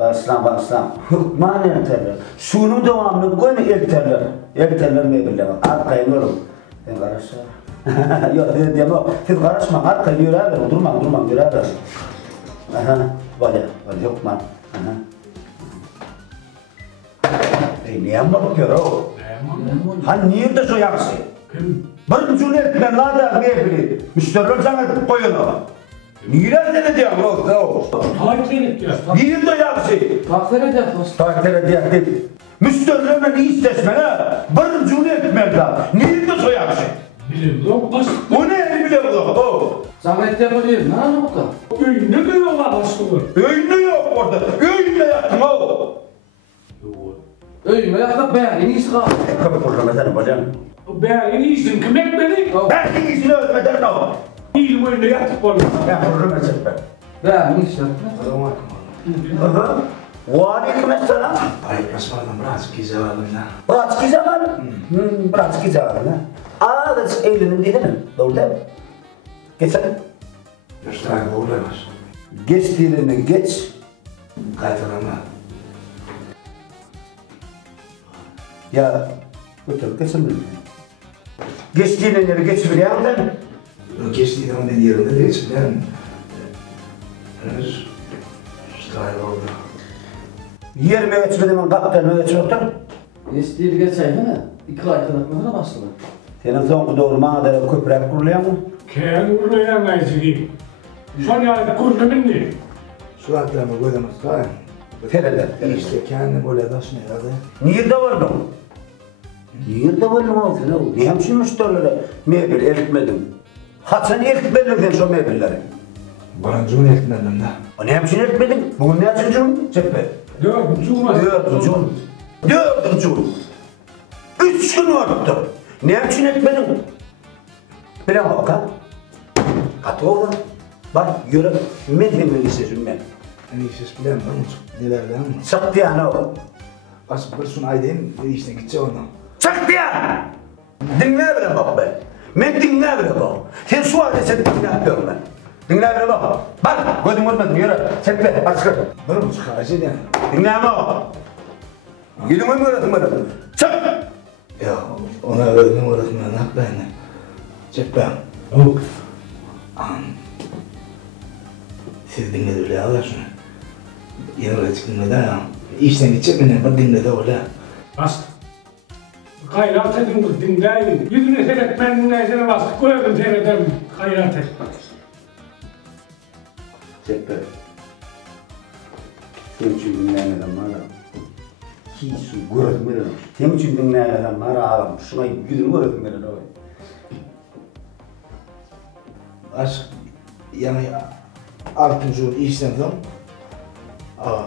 Baslan. Hükman elterler. Şunu devamlı koyun elterler. Elterler mebirler. Arkayın oğlum. Sen karışma. Yok diyemem. Siz karışma. Arkayı yürü abi. Durma yürü abi. Aha. Böyle hükman. Aha. Niye bakıyor o? Hani niye de soyarsın? Bir cümle ben nada mebiri. Müşteriler sana koyun o. Niye ne diyorsun o? Takdir et ya. Niye de yaksın? Takdir et. Müşterilerle ne isteşmen ha? Bir cümle etmen daha. Niye de soyarsın? Bilmiyorum. O ne biliyor o? Zahmet yapabilir. Ne anı bu kadar? Öyle mi yola başlıyor? Öyle yok orada. Öyle yaptım o. Öyle yaptık ben. En iyisi kaldı. Kapı kurulamadın hocam. Ben en iyisini kim etmedi? Ben iyisini ötmeden o. İyiyim öyle yatıp var. Ben kurulamadın ben. Ben en iyisi. Валейкум ассалам. Ай, посмотрим, братский завалим, да. Bratski zamanı. Bratski zamanı. Ağız elinin değil mi? Doğru değil mi? Geçelim. Göster problemas. Geç dilini geç. Kaytarama. Ya otur kesin. Geç dilini geç biliyor musun? Geçtiği zaman ne diyelim de hiç ben... Henüz... Göster oldu. Yerime geçmedim ben kaptanıma geçiyordur. Estiği geçeydi mi? 2 ay kanatmasına başladı. Senin son doğru mağdara köprek kuruluyor mu? Kendi kurulayamayız gibi. Son yani kurulamayın ne? Şu atlarımı koydum usta. Ferede. İşte kendim böyle taşmıyor hadi. Nerede var lan? Nerede var lan o? Niye hemşin müşterilere mebel eritmedin? Hasan eritmedin şu mebelleri. Bana cun etmedim de. O ne hemşin eritmedin? Bugün ne açıncın? Ceppe. Dördüncü Dördüncü. 3 gün oldu. Ne için etmedin? Bilen bak ha. Katı oğlan. Bak yürü. Medvemin istedim ben. En iyisi bilen ben nelerden. Çıktı yani o. As bir sun aydın işte gideceğim onu. Çıktı ya. Dinle bile bak be. Ben dinle bile bak. Sen su halde sen dinle yapıyorum ben. Dinle bile bak. Bak gözüm olmadı yürü. Ceppe açık. Bana mı çıkaracak yani? Dinle ama. Yedin mi öğretim? Çık. Ya ona öldüm öğretmen hak beni. Cephem. Yok. Siz dinledi öyle Allah şunu. Yeni öğretik dinledi ha. İşten gidecek beni bir dinledi öyle. Bas. Kayrat edin kız dinleyin. Yüzüne seyretmen dinleyesine bastık. Koyalım seyrederim. Kayrat et. Ceppe. Sen için dinleyen adamlar hiç görmeden. Sen için dinleyen adamlar ağlam. Şuna yüzünü görmeden o. Aşk yani 6. işten sonra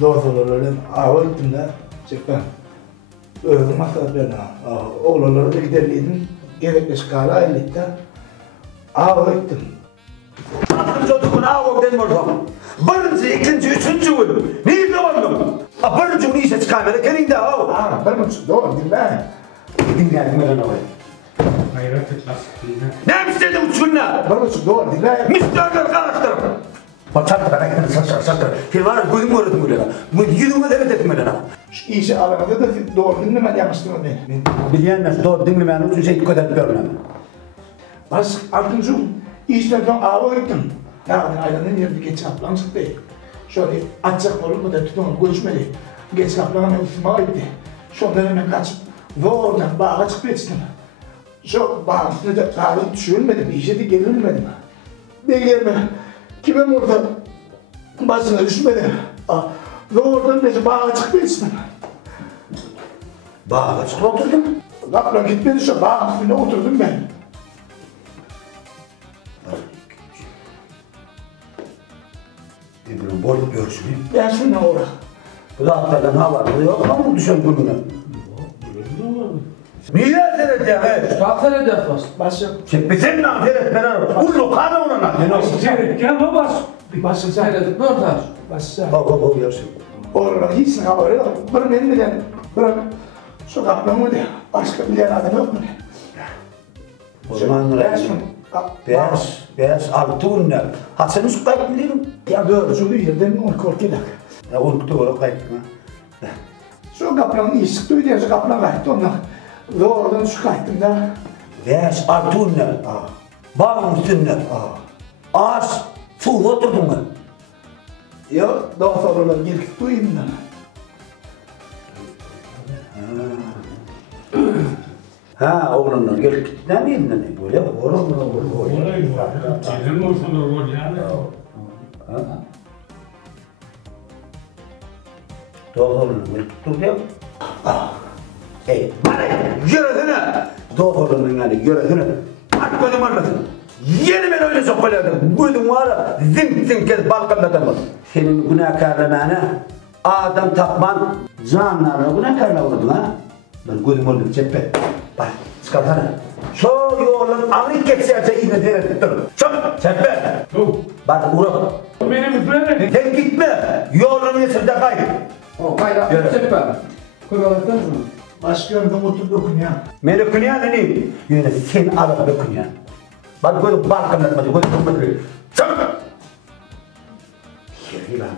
doğrular öyle gittim de Cephem. Öldüm hatta ben oğlanlara da giderliydim. Gerekli skala ellikte gittim. Çocuğun ağabey dedim orada. Birinci, ikinci, üçüncü gün. Niye vardım? Birinci gün işe çıkarmadı. Kendinde ağabey. Ben mi doğru dinle. Dinleyelim ben onu. Kayrat et bas. Ne istedim üç günler? Ben mi doğru dinle. Müşteriler karıştırıp. Bak çarptı bana kendini satır. Sen var ya gözüm gördüm öyle. Yüzüme devlet ettim öyle. Şu işi aramada da doğru dinlemen yanlıştım ben. Bilenmez doğru dinlemeyen üçün şey dikkat edip görmem. Bas 6. işten sonra gittim. Yani ailenin yerinde geç kaplan çıktı. Şöyle açacak olur mu da tutum görüşmeli. Geç kaplan hemen üstüme gitti. Şundan hemen kaçıp ve oradan bağa çıkıp geçtim. Şu bağın üstüne de karın düşürülmedim, işe de gelinmedim. Bir gelme, kimim orada basına düşmedi. Ve oradan da bağa çıkıp geçtim. Bağa çıkıp oturdum. Kaplan gitmedi şu bağın üstüne oturdum ben. Dedim bolluk görüşmeyi. Ben şuna uğra. Bu da hakikaten hava yok ama düşen gününe. Niye seyredeceksin? Kalk edep bas. Başla. Çekme sen ne seyret beraber. Kullu kanı ona lan. Seyret gel o bas. Başla sen. Seyredip röportaj. Başla. Bak yarsın. Oralar hiç ne var ya. Bırak beni bilen. Bırak. Şu kaplamı da. Başka bilen adam yok mu? O zaman beyaz altın ne? Hasan'ı su kaybetmeyelim. Ya böyle şunu yerden onu korkuyor. Ya olukta olarak kayıttın ha. Şu kaplanın iyisi duydu, şu kaplan kayıttı ondan. Doğrudan şu kayıttım da. Beş altınlar. Bağın üstünler. Ağaç. Suğuna oturdun mu? Yok, doktorlar gelip duyayım da. Ha oğlumlar gelip gitti ne miyim ne? Böyle oğlumlar böyle. Orayı var. Çizim olsun da rol yani. Doktorlar gelip tuttu ya. Bana yürüdüğünü. Doktorlar yani yürüdüğünü. At gözüm olmasın. Yeni ben öyle sokulardım. Gözüm var ya zink zink kez balkanlatamaz. Senin günahkarlığına adam tapman canlarına günahkarla vurdun ha. Ben gözüm oldum ceppe. Bak çıkarsana. Şu yolun alın geçerse yine dere tuttur. Çok ceppe. Bak uğra. Benim böyle. Sen gitme. Yolun esirde kay. O kayra Yürü. çekme. Koymalıktan mı? Başkanım oturup dokun ya. Beni kınıyan ne diyeyim? Yine sen alıp kınıyan. Bak gözüm balkanlatmadı. Gözüm kınıyan. Çok. Yürü lan.